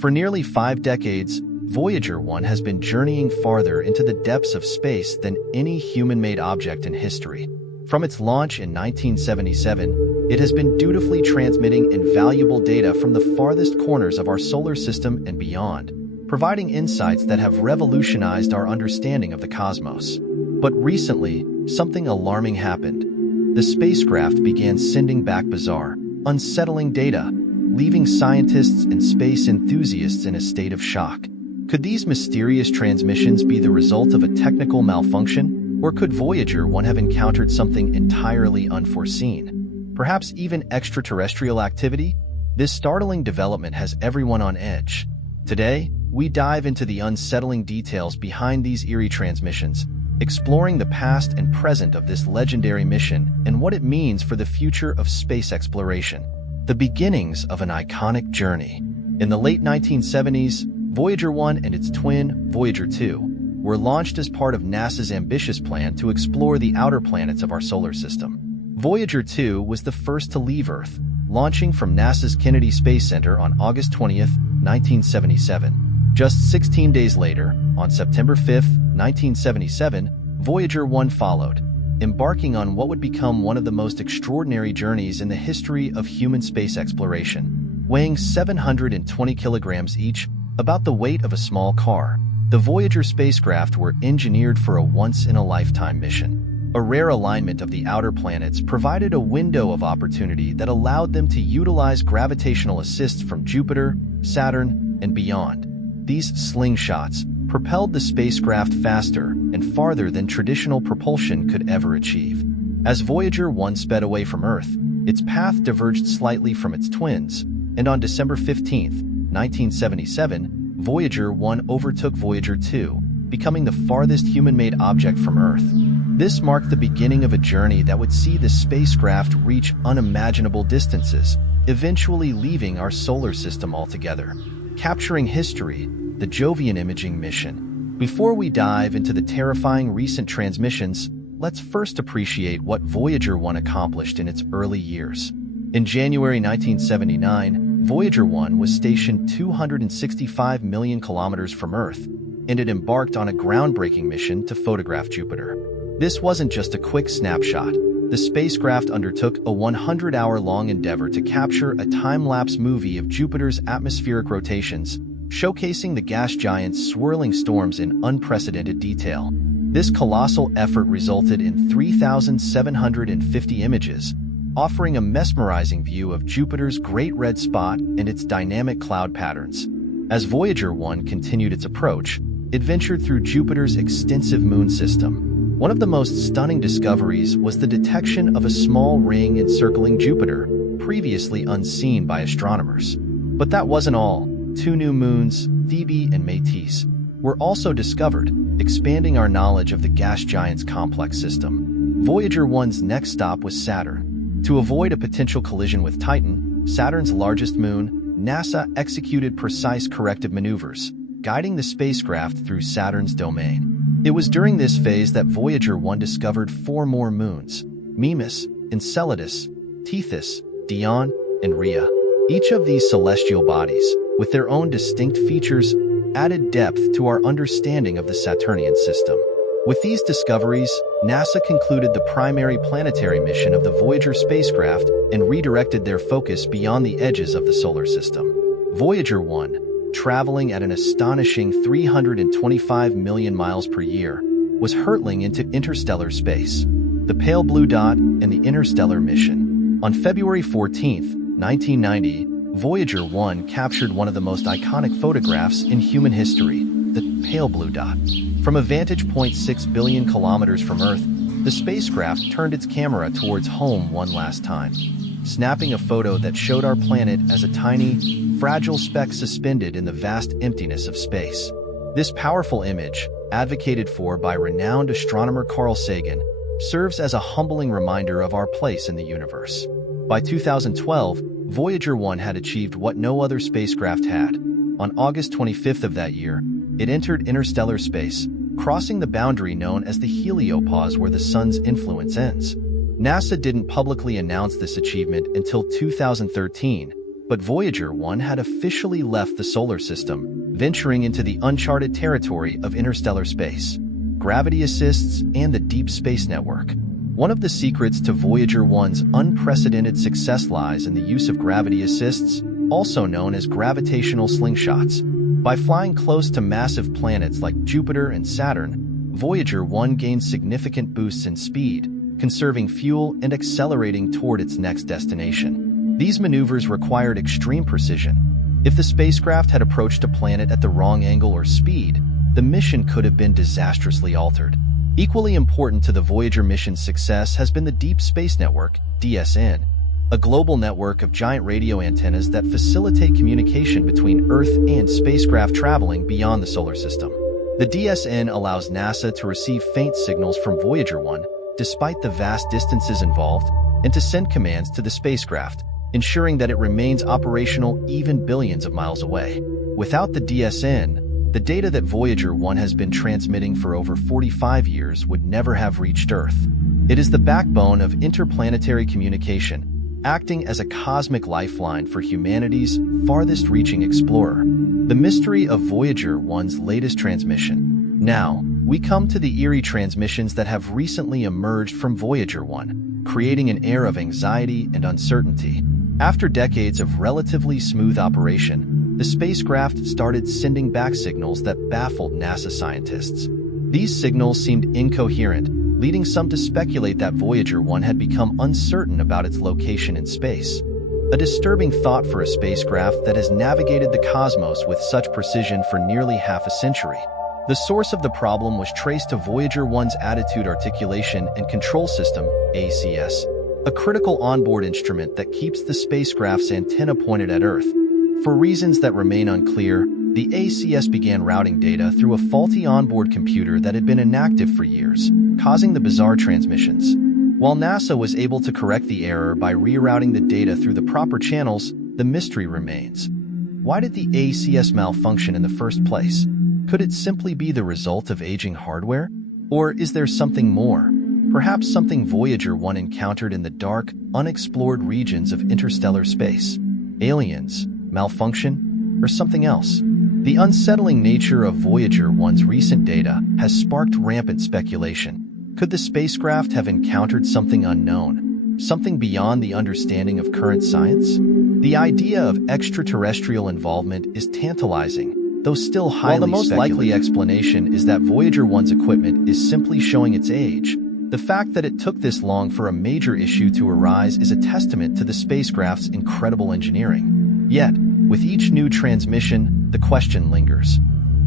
For nearly 5 decades, Voyager 1 has been journeying farther into the depths of space than any human-made object in history. From its launch in 1977, it has been dutifully transmitting invaluable data from the farthest corners of our solar system and beyond, providing insights that have revolutionized our understanding of the cosmos. But recently, something alarming happened. The spacecraft began sending back bizarre, unsettling data, leaving scientists and space enthusiasts in a state of shock. Could these mysterious transmissions be the result of a technical malfunction? Or could Voyager 1 have encountered something entirely unforeseen? Perhaps even extraterrestrial activity? This startling development has everyone on edge. Today, we dive into the unsettling details behind these eerie transmissions, exploring the past and present of this legendary mission and what it means for the future of space exploration. The beginnings of an iconic journey. In the late 1970s, Voyager 1 and its twin, Voyager 2, were launched as part of NASA's ambitious plan to explore the outer planets of our solar system. Voyager 2 was the first to leave Earth, launching from NASA's Kennedy Space Center on August 20, 1977. Just 16 days later, on September 5, 1977, Voyager 1 followed, embarking on what would become one of the most extraordinary journeys in the history of human space exploration. Weighing 720 kilograms each, about the weight of a small car, the Voyager spacecraft were engineered for a once-in-a-lifetime mission. A rare alignment of the outer planets provided a window of opportunity that allowed them to utilize gravitational assists from Jupiter, Saturn, and beyond. These slingshots propelled the spacecraft faster and farther than traditional propulsion could ever achieve. As Voyager 1 sped away from Earth, its path diverged slightly from its twins, and on December 15, 1977, Voyager 1 overtook Voyager 2, becoming the farthest human-made object from Earth. This marked the beginning of a journey that would see the spacecraft reach unimaginable distances, eventually leaving our solar system altogether. Capturing history, the Jovian imaging mission. Before we dive into the terrifying recent transmissions, let's first appreciate what Voyager 1 accomplished in its early years. In January 1979, Voyager 1 was stationed 265 million kilometers from Earth, and it embarked on a groundbreaking mission to photograph Jupiter. This wasn't just a quick snapshot. The spacecraft undertook a 100-hour-long endeavor to capture a time-lapse movie of Jupiter's atmospheric rotations, showcasing the gas giant's swirling storms in unprecedented detail. This colossal effort resulted in 3,750 images, offering a mesmerizing view of Jupiter's Great Red Spot and its dynamic cloud patterns. As Voyager 1 continued its approach, it ventured through Jupiter's extensive moon system. One of the most stunning discoveries was the detection of a small ring encircling Jupiter, previously unseen by astronomers. But that wasn't all. 2 new moons, Phoebe and Métis, were also discovered, expanding our knowledge of the gas giant's complex system. Voyager 1's next stop was Saturn. To avoid a potential collision with Titan, Saturn's largest moon, NASA executed precise corrective maneuvers, guiding the spacecraft through Saturn's domain. It was during this phase that Voyager 1 discovered 4 more moons: Mimas, Enceladus, Tethys, Dione, and Rhea. Each of these celestial bodies, with their own distinct features, added depth to our understanding of the Saturnian system. With these discoveries, NASA concluded the primary planetary mission of the Voyager spacecraft and redirected their focus beyond the edges of the solar system. Voyager 1, traveling at an astonishing 325 million miles per year, was hurtling into interstellar space. The pale blue dot and the interstellar mission. On February 14, 1990, Voyager 1 captured one of the most iconic photographs in human history, the pale blue dot. From a vantage point 6 billion kilometers from Earth, the spacecraft turned its camera towards home one last time, snapping a photo that showed our planet as a tiny, fragile speck suspended in the vast emptiness of space. This powerful image, advocated for by renowned astronomer Carl Sagan, serves as a humbling reminder of our place in the universe. By 2012, Voyager 1 had achieved what no other spacecraft had. On August 25th of that year, it entered interstellar space, crossing the boundary known as the heliopause where the sun's influence ends. NASA didn't publicly announce this achievement until 2013, But Voyager 1 had officially left the solar system, venturing into the uncharted territory of interstellar space, gravity assists, and the Deep Space Network. One of the secrets to Voyager 1's unprecedented success lies in the use of gravity assists, also known as gravitational slingshots. By flying close to massive planets like Jupiter and Saturn, Voyager 1 gained significant boosts in speed, conserving fuel and accelerating toward its next destination. These maneuvers required extreme precision. If the spacecraft had approached a planet at the wrong angle or speed, the mission could have been disastrously altered. Equally important to the Voyager mission's success has been the Deep Space Network, DSN, a global network of giant radio antennas that facilitate communication between Earth and spacecraft traveling beyond the solar system. The DSN allows NASA to receive faint signals from Voyager 1, despite the vast distances involved, and to send commands to the spacecraft, ensuring that it remains operational even billions of miles away. Without the DSN, the data that Voyager 1 has been transmitting for over 45 years would never have reached Earth. It is the backbone of interplanetary communication, acting as a cosmic lifeline for humanity's farthest-reaching explorer. The mystery of Voyager 1's latest transmission. Now, we come to the eerie transmissions that have recently emerged from Voyager 1, creating an air of anxiety and uncertainty. After decades of relatively smooth operation, the spacecraft started sending back signals that baffled NASA scientists. These signals seemed incoherent, leading some to speculate that Voyager 1 had become uncertain about its location in space. A disturbing thought for a spacecraft that has navigated the cosmos with such precision for nearly half a century. The source of the problem was traced to Voyager 1's Attitude Articulation and Control System, ACS, a critical onboard instrument that keeps the spacecraft's antenna pointed at Earth. For reasons that remain unclear, the ACS began routing data through a faulty onboard computer that had been inactive for years, causing the bizarre transmissions. While NASA was able to correct the error by rerouting the data through the proper channels, the mystery remains. Why did the ACS malfunction in the first place? Could it simply be the result of aging hardware? Or is there something more? Perhaps something Voyager 1 encountered in the dark, unexplored regions of interstellar space? Aliens? Malfunction? Or something else? The unsettling nature of Voyager 1's recent data has sparked rampant speculation. Could the spacecraft have encountered something unknown, something beyond the understanding of current science? The idea of extraterrestrial involvement is tantalizing, though still highly speculative. While the most likely explanation is that Voyager 1's equipment is simply showing its age, the fact that it took this long for a major issue to arise is a testament to the spacecraft's incredible engineering. Yet, with each new transmission, the question lingers.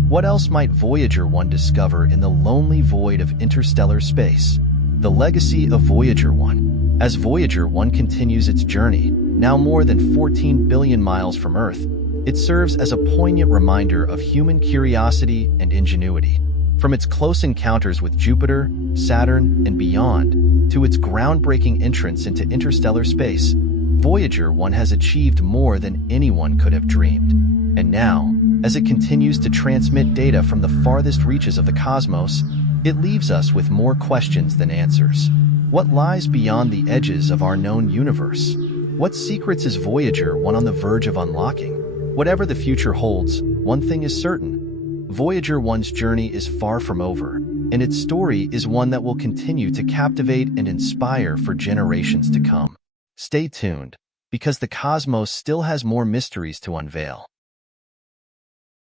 What else might Voyager 1 discover in the lonely void of interstellar space? The legacy of Voyager 1. As Voyager 1 continues its journey, now more than 14 billion miles from Earth, it serves as a poignant reminder of human curiosity and ingenuity. From its close encounters with Jupiter, Saturn, and beyond, to its groundbreaking entrance into interstellar space, Voyager 1 has achieved more than anyone could have dreamed. And now, as it continues to transmit data from the farthest reaches of the cosmos, it leaves us with more questions than answers. What lies beyond the edges of our known universe? What secrets is Voyager 1 on the verge of unlocking? Whatever the future holds, one thing is certain. Voyager 1's journey is far from over, and its story is one that will continue to captivate and inspire for generations to come. Stay tuned, because the cosmos still has more mysteries to unveil.